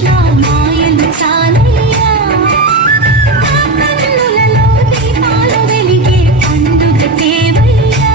కృష్ణ మాయలు చాలయ్యా కన్నులలో దీపాలు వెలిగే పండుగ దేవయ్యా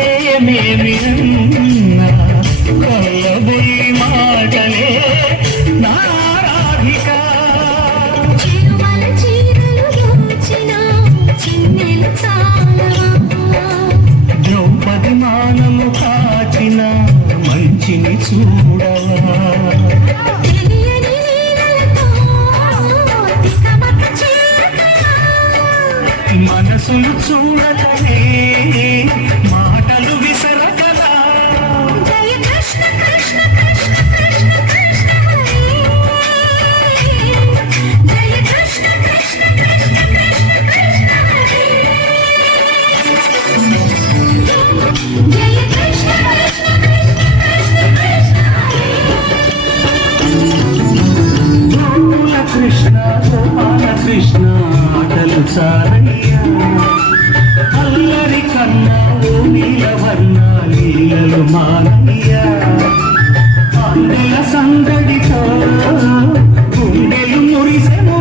ఏమేమి కలబై మాటలే నారాధిక ద్రౌపది మానము కాచిన మంచిని చూడవా మనసులు చూడకనే మాటలు విసరకలా జయ కృష్ణ కృష్ణ కృష్ణ కృష్ణ కృష్ణ జయ కృష్ణ కృష్ణ కృష్ణ కృష్ణ కృష్ణ జయ కృష్ణ కృష్ణ గోకుల కృష్ణ గోపాల కృష్ణ ఆటలు చాలయ్యా అల్లరి కన్నా ఓ నీలవర్ణ లీలలు మానయ్యా అందెల సందడితో గుండెలు మురిసెను